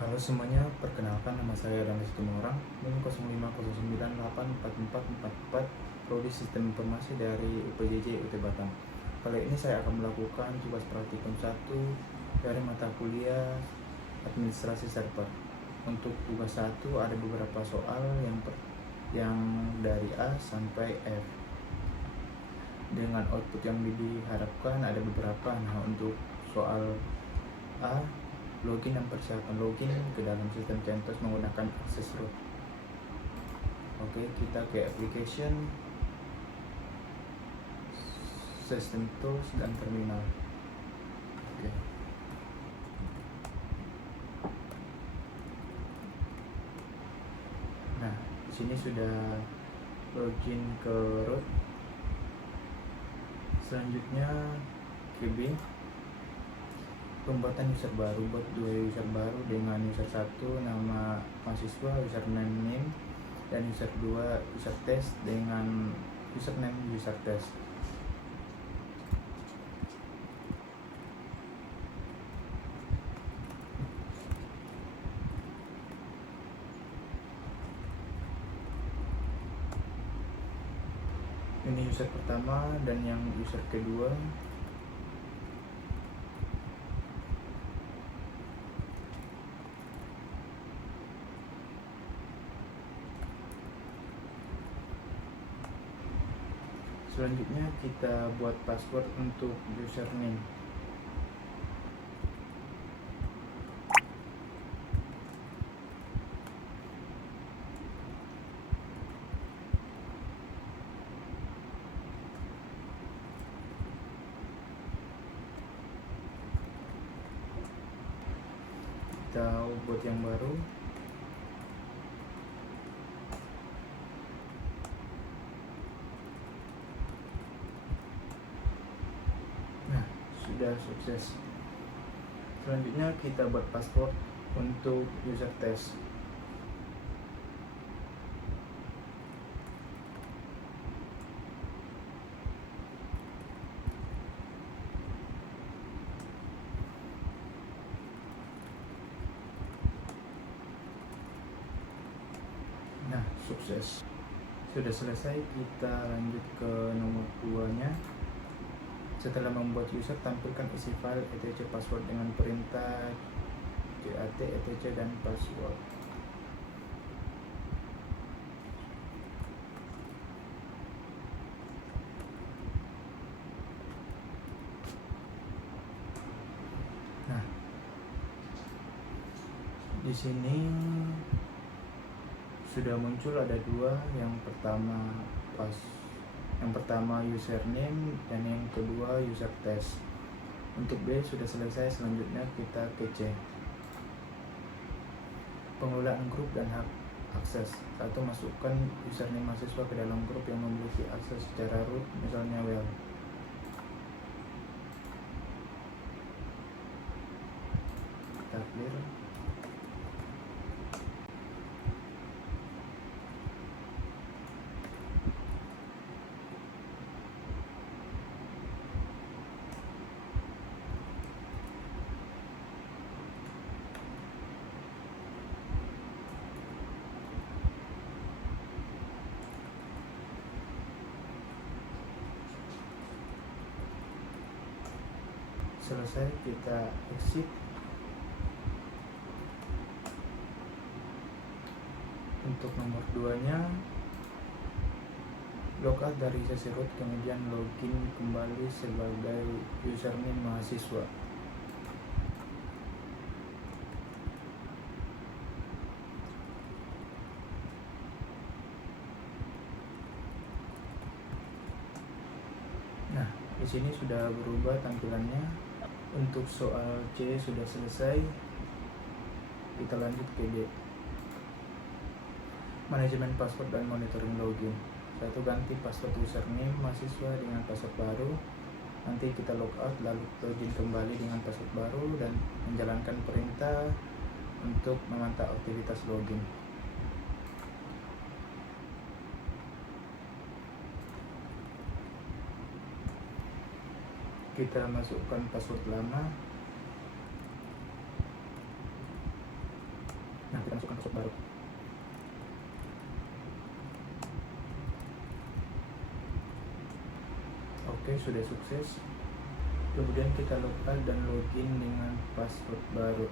Halo semuanya, perkenalkan nama saya Rangga Situmorang, NIM 0509844444, Prodi Sistem Informasi dari UPJJ UT Batam. Kali ini saya akan melakukan tugas praktikum 1 dari mata kuliah Administrasi Server. Untuk tugas 1 ada beberapa soal yang dari A sampai F. Dengan output yang diharapkan ada beberapa. Nah, untuk soal A, login dan persiapan login ke dalam sistem CentOS menggunakan akses root. Oke, kita ke application, system tools, dan terminal. Oke. Nah, di sini sudah login ke root. Selanjutnya ke B, pembuatan user baru. Buat 2 user baru dengan user 1 nama mahasiswa, username name, dan user 2 user test dengan username user test. Ini user pertama dan yang user kedua. Selanjutnya kita buat password untuk username. Kita buat yang baru. Nah, sudah sukses. Selanjutnya kita buat password untuk user test. Nah, sukses. Sudah selesai, kita lanjut ke nomor 2-nya. Setelah membuat user, tampilkan isi file etc password dengan perintah cat etc dan password. Nah, di sini sudah muncul ada 2. Yang pertama username dan yang kedua user test. Untuk B sudah selesai. Selanjutnya kita ke C, pengelolaan grup dan hak akses. 1. Masukkan username mahasiswa ke dalam grup yang memiliki akses secara root, misalnya well. Kita clear. Selesai, kita exit. Untuk nomor 2-nya, logout dari sesi root, kemudian login kembali sebagai username mahasiswa. Nah, di sini sudah berubah tampilannya. Untuk soal C sudah selesai. Kita lanjut ke D, manajemen password dan monitoring login. 1. Ganti password username mahasiswa dengan password baru. Nanti kita logout lalu login kembali dengan password baru dan menjalankan perintah untuk memantau aktivitas login. Kita masukkan password lama. masukkan password baru. Oke, sudah sukses. Kemudian kita logout dan login dengan password baru.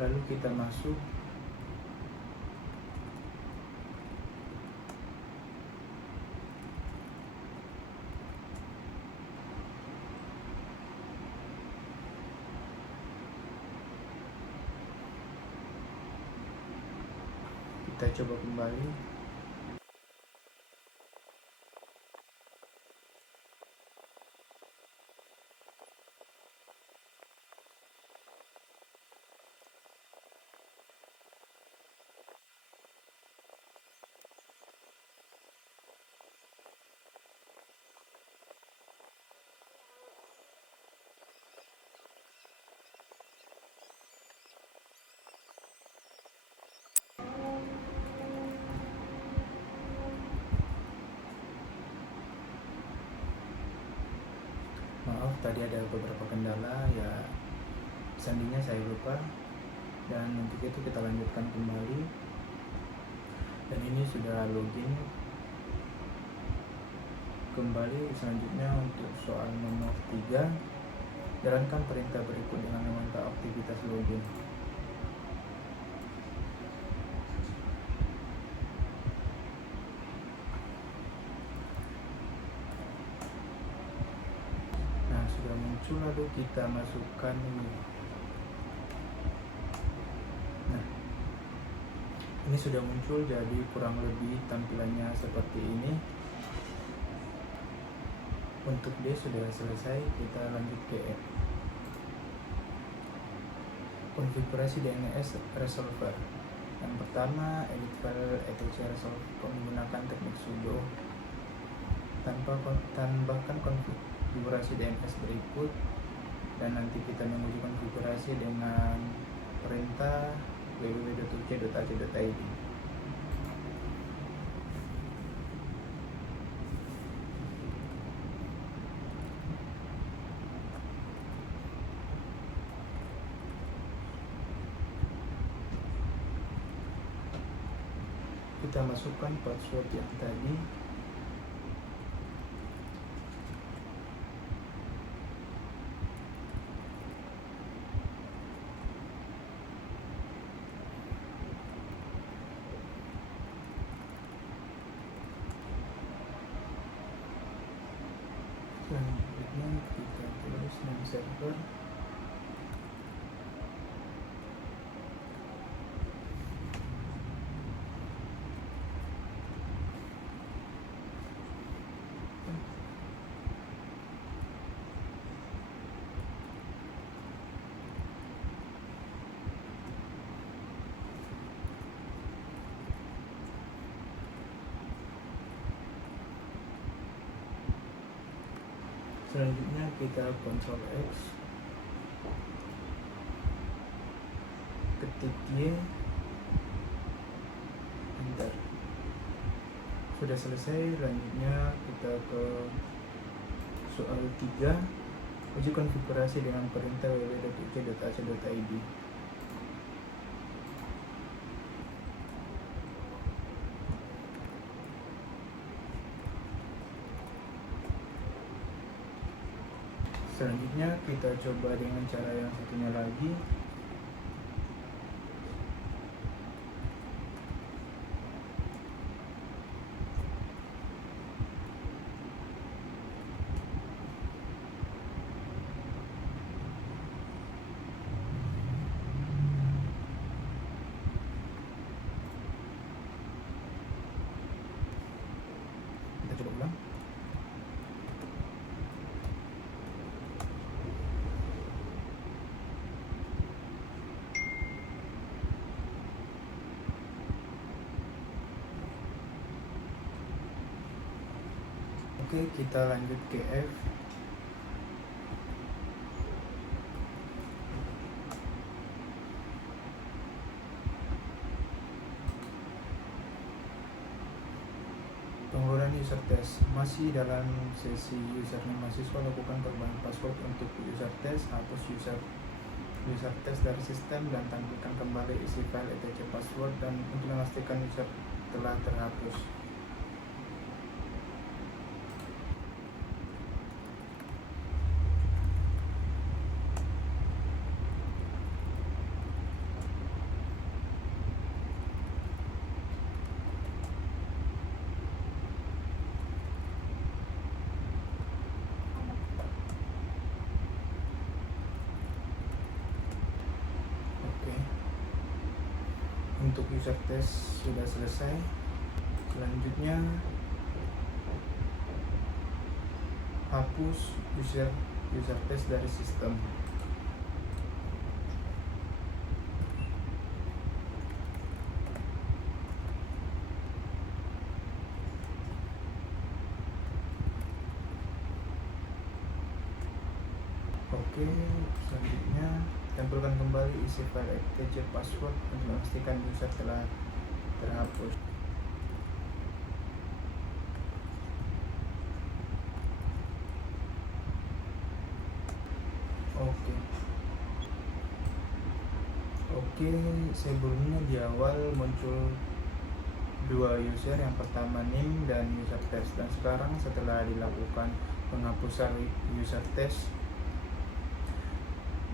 Lalu kita masuk. Kita coba kembali. Maaf, tadi ada beberapa kendala ya, sandinya saya lupa, dan untuk itu kita lanjutkan kembali. Dan ini sudah login kembali. Selanjutnya untuk soal nomor 3, jalankan perintah berikut dengan memantau aktivitas login. Sudah muncul, lalu kita masukkan ini. Nah, ini sudah muncul, jadi kurang lebih tampilannya seperti ini. Untuk D sudah selesai, kita lanjut ke E. Konfigurasi DNS resolver. Yang pertama, edit file etc resolver menggunakan teknik sudo. Tambahkan konfigurasi DNS berikut, dan nanti kita menguji konfigurasi dengan perintah www.uc.ac.id. Kita masukkan password yang tadi. Selanjutnya kita tulis nama server. Selanjutnya kita Ctrl X, ketik Y, enter. Sudah selesai. Selanjutnya kita ke soal 3, uji konfigurasi dengan perintah www.uc.ac.id. Selanjutnya kita coba dengan cara yang satunya lagi. Kita coba ulang. Oke, kita lanjut ke F. Pengurangan user test. tes. Masih dalam sesi username mahasiswa, lakukan perubahan password untuk user test, hapus user test dari sistem dan tampilkan kembali isi file etc password dan untuk memastikan user telah terhapus. Untuk user test sudah selesai. Selanjutnya hapus user test dari sistem. Oke, selanjutnya tempelkan kembali isi file etc password untuk memastikan user telah terhapus. Oke, sebelumnya di awal muncul dua user, yang pertama NIM dan user test, dan sekarang setelah dilakukan penghapusan user test,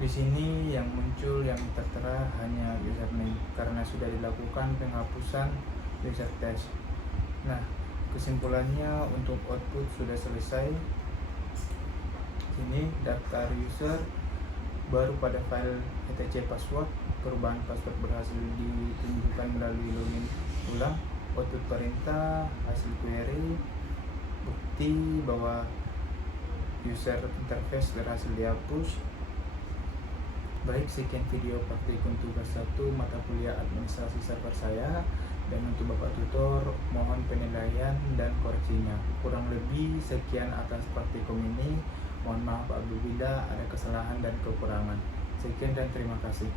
di sini yang muncul yang tertera hanya username karena sudah dilakukan penghapusan user test. Nah, kesimpulannya untuk output sudah selesai. Ini daftar user baru pada file etc password. Perubahan password berhasil ditunjukkan melalui login ulang. Output perintah, hasil query, bukti bahwa user interface berhasil dihapus. Baik, sekian video praktikum tugas 1 mata kuliah administrasi server saya, dan untuk Bapak tutor mohon penilaian dan koreksinya. Kurang lebih sekian atas praktikum ini. Mohon maaf apabila ada kesalahan dan kekurangan. Sekian dan terima kasih.